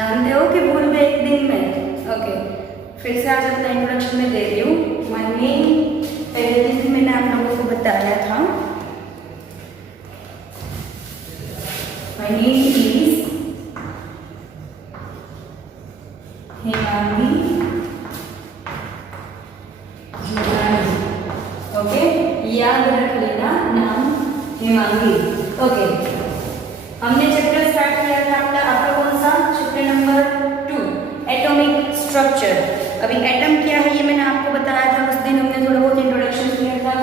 जानते हो कि भूल गए एक दिन में। ओके, फिर से आज अपना इंट्रोडक्शन में दे रही हूँ। माय नेम, पहले दिन भी मैंने आप लोगों को बताया था। My name is Hemangi Jugani. Okay, याद रख लेना नाम हेमांगी। ओके, हमने चैप्टर स्टार्ट किया था अपना आपका कौन सा चैप्टर नंबर 2, एटॉमिक स्ट्रक्चर। अभी एटम क्या है ये मैंने आपको बताया था, उस दिन हमने थोड़ा बहुत इंट्रोडक्शन किया था।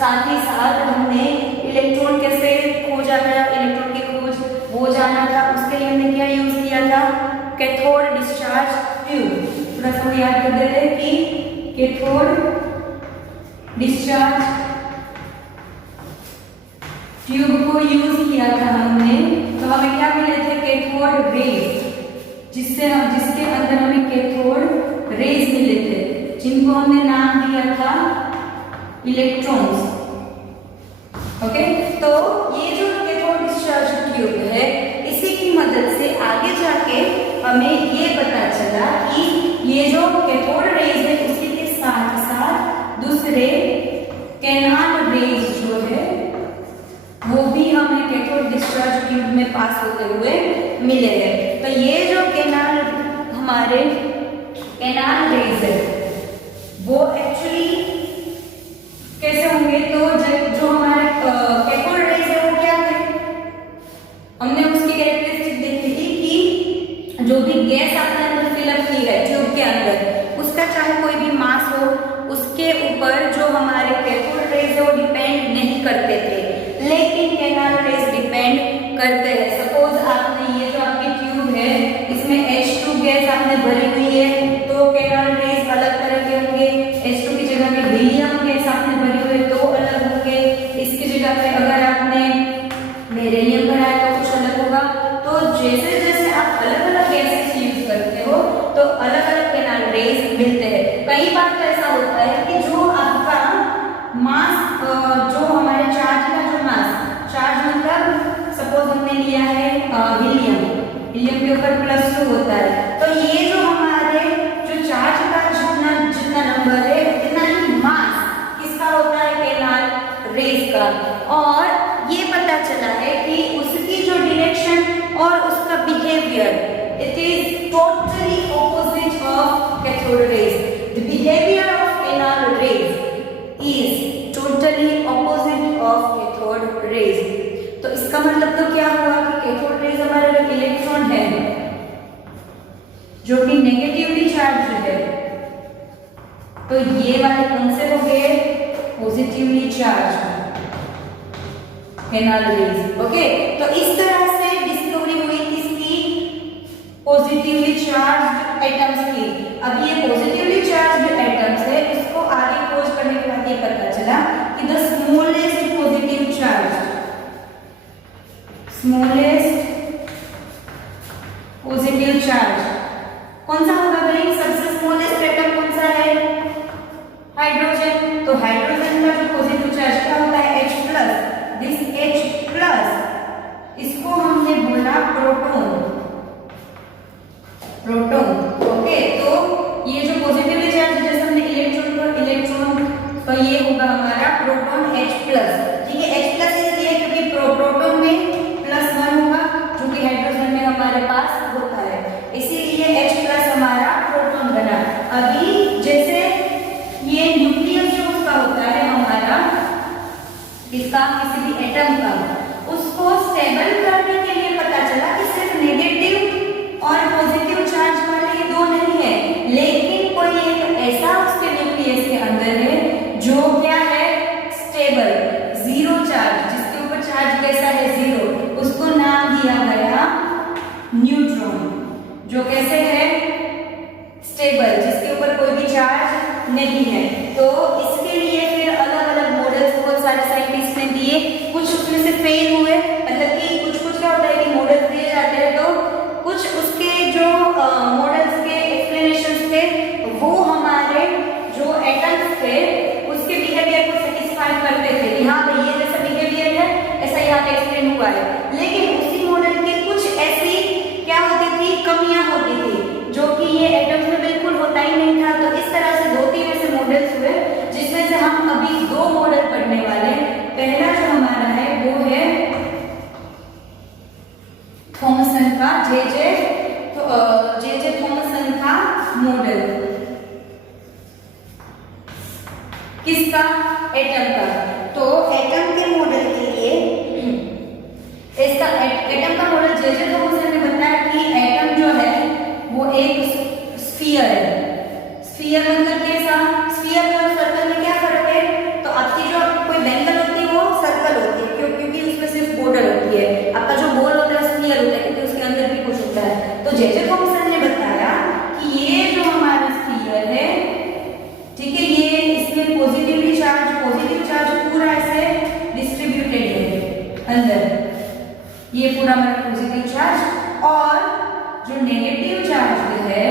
साथ ही साथ हमने इलेक्ट्रॉन कैसे खोजा गया, इलेक्ट्रॉन की खोज वो जाना था। उसके लिए हमने क्या यूज किया था, कैथोड डिस्चार्ज ट्यूब। थोड़ा सा याद कर देते हैं कि कैथोड डिस्चार्ज ट्यूब को यूज किया था हमने। तो हमें क्या मिले थे, कैथोड रेज, जिसके अंदर हमें कैथोड रेज मिले थे, जिनको हमने नाम दिया था इलेक्ट्रॉन्स। ओके, तो ये जो कैथोड डिस्चार्ज ट्यूब है, इसी की मदद से आगे जाके हमें ये पता चला कि ये जो कैथोड रेज है उसी के साथ साथ दूसरे कैनाल रेज जो है वो भी हमें कैथोड डिस्चार्ज ट्यूब में पास होते हुए मिले हैं। तो ये जो कैनाल हमारे कैनाल रेज है वो एक्चुअली कैसे होंगे, तो जो हमारे कैथोड रेज है वो क्या है, हमने उसकी कैरेक्टरिस्टिक देखी थी कि जो भी गैस आपने अंदर फिलअप की है ट्यूब के अंदर, उसका चाहे कोई भी मास हो, उसके ऊपर जो हमारे कैथोड रेज है वो डिपेंड नहीं करते थे, लेकिन कैनाल रेज डिपेंड करते हैं। सपोज आपने ये जो आपकी ट्यूब है इसमें H2 गैस आपने भरी हुई है, तो कैनाल रेज अलग तरह के होंगे। H2 की जगह पे हीलियम गैस आपने भरी हुई है तो अलग होंगे। इसकी जगह पे अगर आपने बेरिलियम भरा है तो कुछ अलग होगा। तो जैसे जैसे आप अलग अलग गैसेस यूज करते हो तो अलग अलग कैनाल रेज मिलते हैं। कई बार तो ऐसा होता है कि जो आपका मास, जो हमारे चार्ज का जो मास, चार्ज मतलब सपोज हमने लिया है हीलियम, हीलियम के ऊपर +2 होता है, तो ये जो हमारे जो चार्ज का जितना नंबर है उतना ही मास किसका होता है, कैनाल रेज का। और ये पता चला है कि उसकी जो डायरेक्शन और उसका behaviour, it is totally opposite of cathode rays. The behaviour of canal raise is totally opposite of cathode rays. तो इसका मतलब तो क्या हुआ कि कैथोड रेज हमारे जो इलेक्ट्रॉन है जो कि नेगेटिवली चार्ज है, तो ये वाले कौन से हो गए, positively charge canal raise. Okay, तो इस तरह से डिस्कवरी हुई किसकी, पॉजिटिवली चार्ज एटम्स की। अब ये पॉजिटिवली चार्ज एटम्स है, इसको आगे खोज करने के बाद ये पता चला कि the smallest positive charge, smallest positive charge कौन सा होगा भाई, सबसे स्मॉलेस्ट एटम कौन सा है, हाइड्रोजन। तो हाइड्रोजन का जो पॉजिटिव चार्ज क्या होता है, H+। दिस H+, इसको हमने बोला प्रोटॉन, प्रोटॉन। ओके, तो ये जो पॉजिटिवली चार्ज, जैसे हमने इलेक्ट्रॉन को इलेक्ट्रॉन, तो ये होगा हमारा प्रोटॉन H+। ठीक है, H+ इसलिए क्योंकि प्रोटॉन में +1 होगा जो कि हाइड्रोजन में हमारे पास होता है, इसीलिए H+ हमारा प्रोटॉन बना। अभी जैसे ये न्यूक्लियस जो उसका होता है हमारा, इसका किसी भी एटम का, उसको स्टेबल करने के लिए पता चला कि सिर्फ नेगेटिव और पॉजिटिव चार्ज वाले ये दो नहीं है, लेकिन कोई एक ऐसा उसके न्यूक्लियस के अंदर है जो क्या है, स्टेबल, जीरो चार्ज, जिसके ऊपर चार्ज कैसा है, 0, उसको नाम दिया गया न्यूट्रॉन। जो कैसे है, स्टेबल, जिसके ऊपर कोई भी चार्ज नहीं है। तो इसके लिए फिर अलग अलग मॉडल्स बहुत सारे साइंटिस्ट ने दिए, कुछ उसमें से फेल हुए, मतलब कि कुछ क्या होता है कि मॉडल्स दिए जाते हैं तो कुछ उसके जो मॉडल्स के एक्सप्लेनेशंस थे वो हमारे जो एटम्स थे उसके बिहेवियर को सेटिस्फाई करते थे कि हाँ भाई ये जैसा बिहेवियर है ऐसा यहाँ पे एक्सप्लेन हुआ है, लेकिन उसी मॉडल के कुछ ऐसी क्या होती थी, कमियां होती टाइम नहीं था, तो इस तरह से 2-3 ऐसे मॉडल्स हुए जिसमें से हम अभी 2 मॉडल पढ़ने वाले हैं। पहला जो हमारा है वो है थॉमसन का जे थॉमसन का मॉडल। किसका? एटम का। तो एटम के मॉडल के लिए इसका एटम का मॉडल जे थॉमसन ने बताया कि एटम जो है वो एक स्फीयर है। स्फीयर मतलब कैसा? स्फीयर और सर्कल में क्या फर्क है? तो आपकी जो कोई बैंगल होती है वो सर्कल होती है, क्योंकि उसमें सिर्फ बॉर्डर होती है। आपका जो बॉल होता है स्फीयर होता है, क्योंकि उसके अंदर भी कुछ होता है। तो जे थॉमसन ने बताया कि ये जो हमारा स्फीयर है, ठीक है, ये इसमें पॉजिटिव चार्ज पूरा ऐसे डिस्ट्रीब्यूटेड है अंदर, ये पूरा हमारा पॉजिटिव चार्ज, और जो नेगेटिव चार्ज है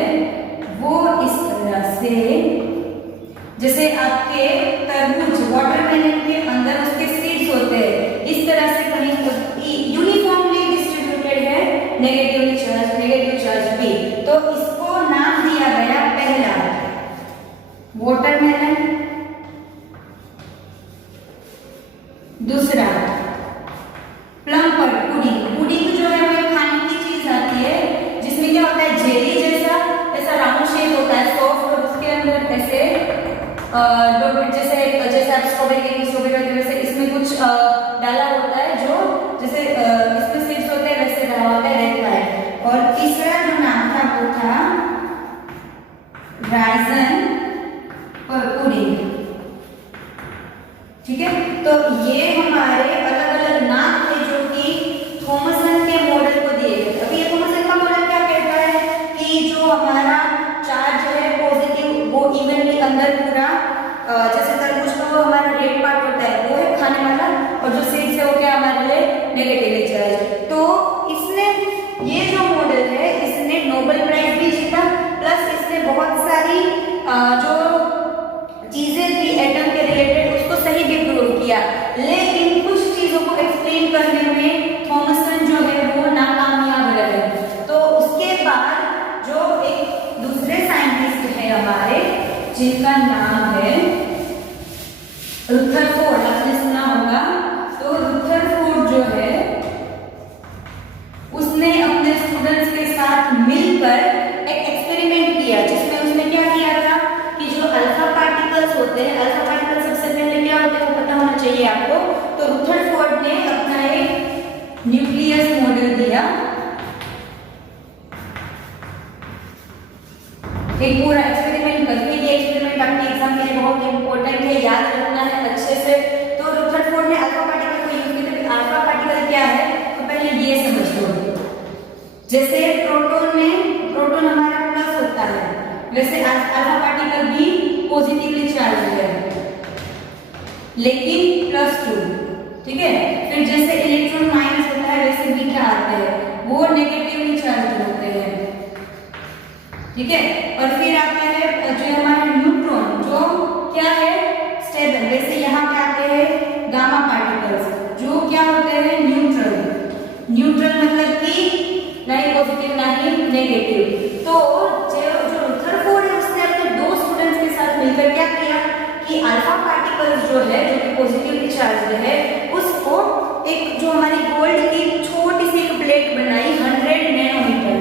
वो इस तरह से, जैसे आपके तरबूज वाटरमेलन के अंदर उसके सीड्स होते हैं, इस तरह से कहीं यूनिफॉर्मली डिस्ट्रीब्यूटेड है नेगेटिव चार्ज भी। तो इसको नाम दिया गया पहला वाटरमेलन, दूसरा प्लम पुडिंग जो है वो एक खाने की चीज आती है जिसमें क्या होता है, जेली जैसा राउंड शेप होता है, सॉफ्ट, और उसके अंदर ऐसे जैसे आप स्ट्रॉबेरी वगैरह से इसमें कुछ डाला होता है, जो जैसे इसमें सीड्स होते हैं वैसे डाला होता है, रहता है। और तीसरा जो नाम था वो था राइजन पुडिंग, ठीक है। तो ये हमारे अलग अलग नाम थे जो कि थॉमसन के मॉडल को दिए गए। अभी ये थॉमसन का मॉडल क्या कहता है कि जो हमारा चार्ज है पॉजिटिव वो इवनली अंदर पूरा, जैसे तरबूज का वो हमारा रेड पार्ट होता है वो है खाने वाला, और जो सीड्स है वो क्या हमारे लिए नेगेटिवली चार्ज। तो इसने ये जो मॉडल है इसने नोबेल प्राइज भी जीता, प्लस इसने बहुत सारी जो चीजें थी एटम के रिलेटेड उसको सही भी प्रूव किया, लेकिन कुछ चीजों को एक्सप्लेन करने में थॉमसन जो है वो नाकामयाब रहे। तो उसके बाद जो एक दूसरे साइंटिस्ट है हमारे जिनका नाम है रुदरफोर्ड, आपने सुना होगा। तो रुदरफोर्ड जो है उसने अपने स्टूडेंट्स के साथ मिलकर एक एक्सपेरिमेंट किया, जिसमें उसने क्या किया था कि जो अल्फा पार्टिकल्स होते हैं, अल्फा पार्टिकल सबसे पहले क्या होते हैं वो पता होना चाहिए आपको। तो रुदरफोर्ड ने अपना एक न्यूक्लियस मॉडल दिया, एक पूरा एक्सपेरिमेंट करके। ये एक्सपेरिमेंट आपके एग्जाम के लिए बहुत इंपॉर्टेंट है, याद रखना है अच्छे से। तो रुदरफोर्ड ने अल्फा पार्टिकल को यूज किया। अल्फा पार्टिकल क्या है तो पहले ये समझ लो, जैसे प्रोटॉन हमारा प्लस होता है, वैसे अल्फा पार्टिकल भी पॉजिटिवली चार्ज है लेकिन +2, ठीक है। फिर जैसे इलेक्ट्रॉन माइनस होता है वैसे बीटा आते हैं, वो नेगेटिवली चार्ज होते हैं, ठीक है। और फिर आता है जो हमारा न्यूट्रॉन, जो क्या है स्टेबल, वैसे यहाँ पे आते हैं गामा पार्टिकल्स जो क्या होते हैं न्यूट्रल मतलब कि ना ही पॉजिटिव ना ही नेगेटिव। तो जो रुदरफोर्ड है उसने अपने 2 स्टूडेंट्स के साथ मिलकर क्या किया कि अल्फा पार्टिकल्स जो है जो कि पॉजिटिवली चार्ज है उसको एक जो हमारी गोल्ड की छोटी सी एक प्लेट बनाई 100 नैनोमीटर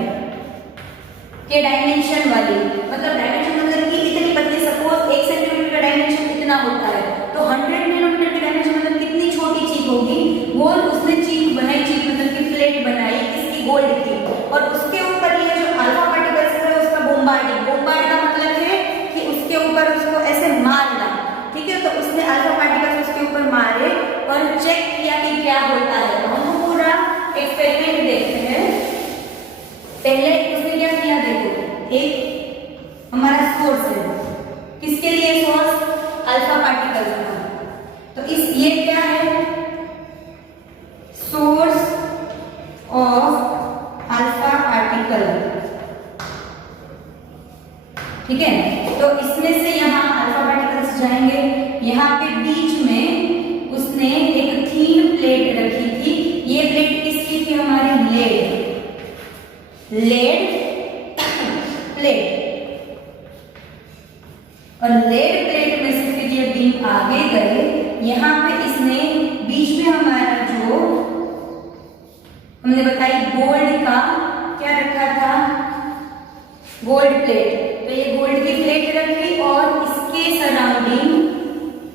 के डायमेंशन वाली, मतलब डायमेंशन मतलब कि इतनी पतली, सपोज 1 सेंटीमीटर का डायमेंशन इतना होता है, तो 100 नैनोमीटर की डायमेंशन मतलब कितनी छोटी चीज होगी, वो उसने चीज बनाई, चीज मतलब की प्लेट बनाई इसकी गोल्ड की, और उसके ऊपर ये जो अल्फा पार्टिकल्स है उसका बोम्बार्डिंग का मतलब है कि उसके ऊपर उसको ऐसे मारना, ठीक है। तो उसने अल्फा पार्टिकल्स उसके ऊपर मारे और चेक किया कि क्या होता है। तो हम पूरा एक्सपेरिमेंट देखते हैं। पहले उसने क्या किया, देखो एक हमारा सोर्स है, किसके लिए सोर्स, अल्फा पार्टिकल्स का। तो ये क्या है, सोर्स ऑफ अल्फा पार्टिकल, ठीक है। तो इसमें से यहाँ अल्फा पार्टिकल्स जाएंगे, यहाँ पे बीच में उसने एक थीन प्लेट रखी थी। ये प्लेट किसकी थी, हमारी लेड प्लेट, और लेड प्लेट में से फिर ये बीम आगे गए, यहाँ पे इसने बीच में हमारा जो हमने बताई गोल्ड का क्या रखा था, गोल्ड प्लेट, तो ये गोल्ड की प्लेट रखी और इसके सराउंडिंग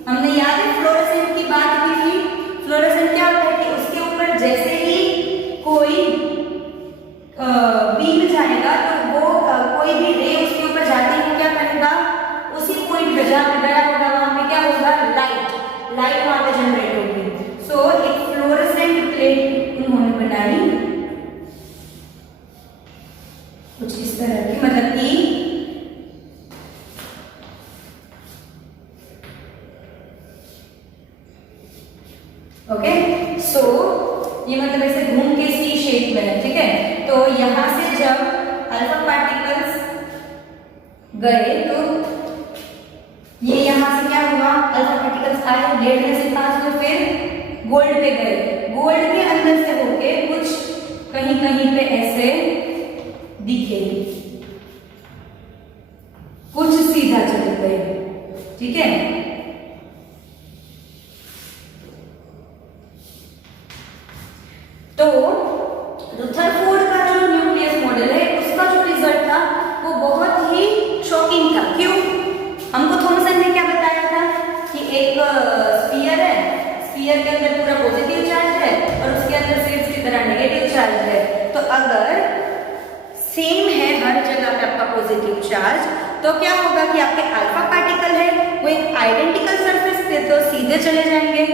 हमने याद है फ्लोरोसेंट की बात की थी। फ्लोरोसेंट क्या होता है कि उसके ऊपर जैसे ही कोई बीम जाएगा तो वो कोई भी रे उसके ऊपर जाते ही क्या करेगा, उसी पॉइंट पे जहां गया होगा वहां पे क्या होगा, लाइट वहां पे जनरेट होगी। सो एक फ्लोरोसेंट प्लेट उन्होंने बनाई कुछ इस तरह की, मतलब कि ओके, सो ये मतलब ऐसे घूम के सी शेप में है, ठीक है। तो यहां से जब अल्फा पार्टिकल्स गए तो ये यहां से क्या हुआ, अल्फा पार्टिकल्स आए, लेड में से पास हुए, फिर गोल्ड पे गए, गोल्ड के अंदर से होके कुछ कहीं कहीं पे ऐसे दिखे, कुछ सीधा चले गए, ठीक है। तो रुथरफोर्ड का जो न्यूक्लियस मॉडल है उसका जो रिजल्ट था वो बहुत ही शॉकिंग था। क्यों? हमको थॉमसन ने क्या बताया था कि एक स्फीयर है, स्फीयर के अंदर पूरा पॉजिटिव चार्ज है और उसके अंदर सिर्फ की तरह नेगेटिव चार्ज है। तो अगर सेम है हर जगह पे आपका पॉजिटिव चार्ज, तो क्या होगा कि आपके अल्फा पार्टिकल है वो एक आइडेंटिकल सरफेस पे तो सीधे चले जाएंगे,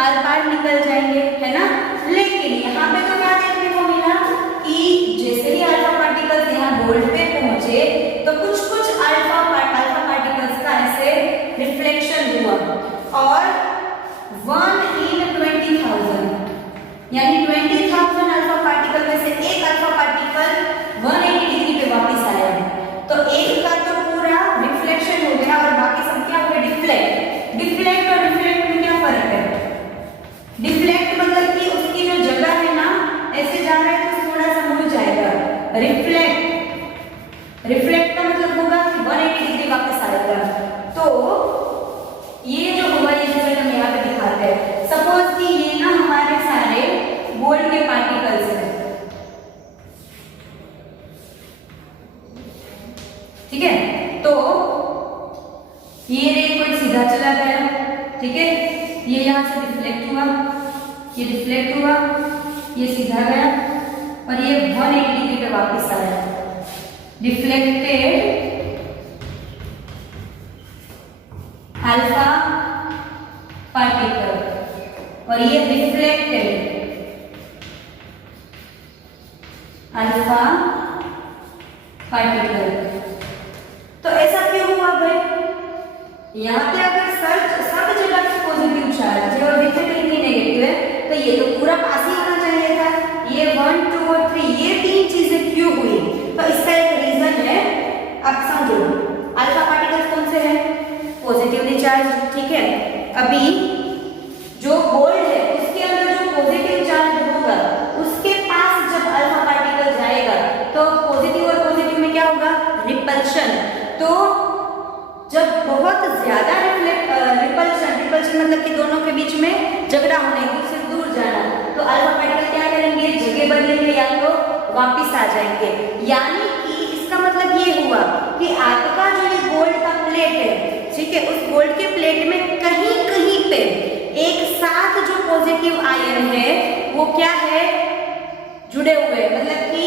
आर पार निकल जाएंगे, है ना। लेकिन यहाँ पे तो क्या देखने को मिला कि जैसे ही अल्फा पार्टिकल्स यहाँ गोल्ड पे पहुंचे तो कुछ कुछ अल्फा पार्टिकल्स का ऐसे रिफ्लेक्शन हुआ और 1 in 20,000 यानी 20,000 अल्फा पार्टिकल में से एक अल्फा पार्टिकल 180 डिग्री पे वापस आया। तो एक का तो पूरा रिफ्लेक्शन हो गया और बाकी सब क्या हो गया, डिफ्लेक्ट और रिफ्लेक्ट में क्या फर्क है। डिफ्लेक्ट मतलब कि उसकी जो जगह है ना ऐसे जा रहा है तो थोड़ा सा मुड़ जाएगा, रिफ्लेक्ट का मतलब होगा कि 180 डिग्री वापस आएगा। तो ये जो हुआ ये रिजल्ट हम यहाँ पे दिखाते हैं। सपोज कि ये ना हमारे सारे गोल्ड के पार्टिकल्स हैं, ठीक है। तो ये रे कोई सीधा चला गया, ठीक है, ये यहां से रिफ्लेक्ट हुआ, ये रिफ्लेक्ट हुआ, ये सीधा गया और ये 180 डिग्री पे वापस आया। रिफ्लेक्टेड अल्फा पार्टिकल और ये रिफ्लेक्टेड अल्फा पार्टिकल। तो ऐसा क्यों हुआ भाई? यहाँ पे अगर सब जगह पे पॉजिटिव चार्ज है और नीचे कहीं नेगेटिव है तो ये तो पूरा पास ही होना चाहिए था। ये 1, 2 और 3 ये तीन चीजें क्यों हुई? तो इसका एक रीजन है, आप समझो। अल्फा पार्टिकल्स कौन से हैं? पॉजिटिवली चार्ज, ठीक है। अभी जो गोल्ड है उसके अंदर जो पॉजिटिव चार्ज होगा उसके पास जब अल्फा पार्टिकल जाएगा तो पॉजिटिव और पॉजिटिव में क्या होगा, रिपल्शन। तो जब बहुत ज्यादा रिपल्शन मतलब कि दोनों के बीच में झगड़ा होने, एक दूसरे से दूर जाना, तो अल्फा पार्टिकल क्या करेंगे, जगह बदलेंगे या तो वापिस आ जाएंगे। यानी कि इसका मतलब ये हुआ कि आपका जो ये गोल्ड का प्लेट है, ठीक है, उस गोल्ड के प्लेट में कहीं कहीं पे एक साथ जो पॉजिटिव आयन है वो क्या है, जुड़े हुए। मतलब कि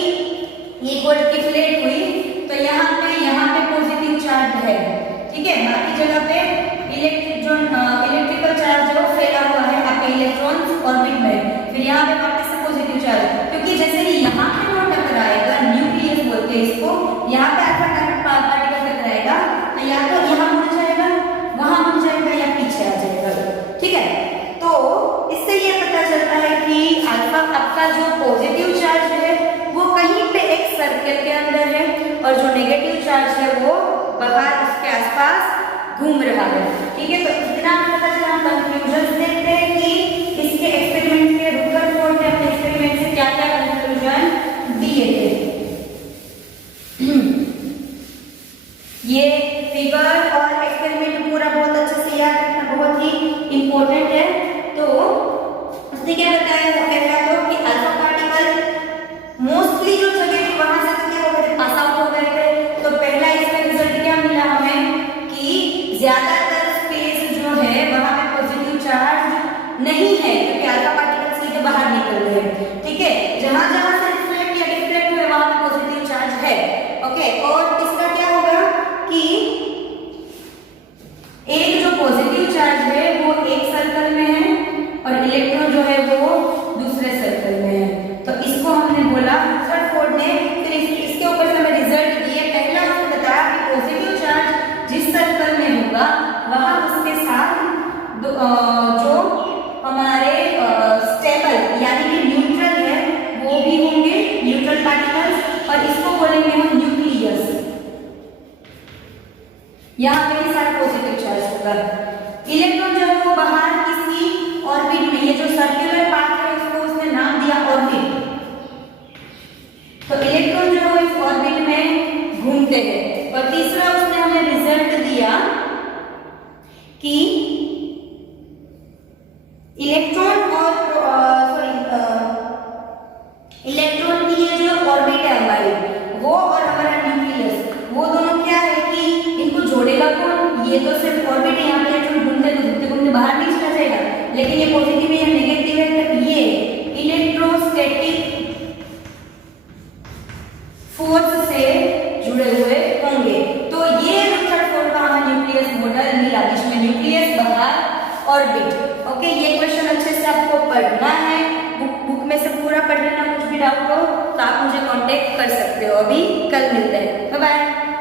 ये गोल्ड की प्लेट हुई तो यहाँ पे पॉजिटिव चार्ज है, ठीक है, बाकी जगह पे इलेक्ट्रिकल चार्ज जो फैला हुआ है आपके इलेक्ट्रॉन्स ऑर्बिट में, फिर यहाँ पे वापस से पॉजिटिव चार्ज, क्योंकि जैसे ही यहाँ पे वो टकराएगा, न्यूक्लियस बोलते हैं इसको, यहाँ पे अल्फा पार्टिकल टकराएगा तो या तो यहाँ मुड़ जाएगा, वहां मुड़ जाएगा या पीछे आ जाएगा, ठीक है। तो इससे ये पता चलता है कि अल्फा आपका जो पॉजिटिव चार्ज है वो कहीं पे एक सर्कल के अंदर है और जो नेगेटिव चार्ज है वो बाहर उसके आसपास घूम रहा है, ठीक है। तो इतना पता चला। हम कंक्लूजन देखते हैं कि इसके एक्सपेरिमेंट के रुथरफोर्ड ने अपने एक्सपेरिमेंट से क्या क्या कंक्लूजन दिए थे। ये फिगर और एक्सपेरिमेंट ज्यादातर स्पेस जो है वहां पे पॉजिटिव चार्ज नहीं है, क्योंकि अल्फा पार्टिकल सीधे बाहर निकल रहे हैं, ठीक है। जहां जहां से रिफ्लेक्ट या डिफ्लेक्ट हुए वहां पे पॉजिटिव चार्ज है, ओके। और तीसरा क्या होगा कि एक जो पॉजिटिव चार्ज है वो एक सर्कल में है और इलेक्ट्रॉन जो है वो दूसरे सर्कल में है। तो इसको हमने बोला, रदरफोर्ड ने फिर इसके ऊपर से हमें रिजल्ट दिए। पहला उसने बताया कि पॉजिटिव चार्ज जिस सर्कल में होगा वहां उसके साथ जो हमारे स्टेबल यानी कि न्यूट्रल है वो भी होंगे, न्यूट्रल पार्टिकल्स, और इसको बोलेंगे हम न्यूक्लियस। यहाँ पे सारा पॉजिटिव चार्ज होगा। इलेक्ट्रॉन जो है वो बाहर किसी ऑर्बिट में, ये जो सर्कुलर पाथ है उसको उसने नाम दिया ऑर्बिट। तो इलेक्ट्रॉन जो है इस ऑर्बिट में घूमते हैं। और तीसरा उसने हमें रिजल्ट दिया कि इलेक्ट्रॉन और इलेक्ट्रॉन की ये जो ऑर्बिट है हमारी, वो और हमारा न्यूक्लियस, वो दोनों क्या है कि इनको जोड़ेगा कौन? ये तो सिर्फ ऑर्बिट है, यहाँ पे इलेक्ट्रॉन घूमते तो घूमते घूमते बाहर नहीं चला जाएगा, लेकिन ये पॉजिटिव है या नेगेटिव है, तो ये इलेक्ट्रोस्टैटिक फोर्स से जुड़े हुए होंगे। तो ये रदरफोर्ड का हमें न्यूक्लियस मॉडल मिला, जिसमें न्यूक्लियस बाहर ऑर्बिट। ओके, ये क्वेश्चन अच्छे से आपको पढ़ना है, बुक में से पूरा पढ़ लेना। कुछ भी डाउट हो तो आप मुझे कांटेक्ट कर सकते हो। अभी कल मिलते हैं, बाय बाय।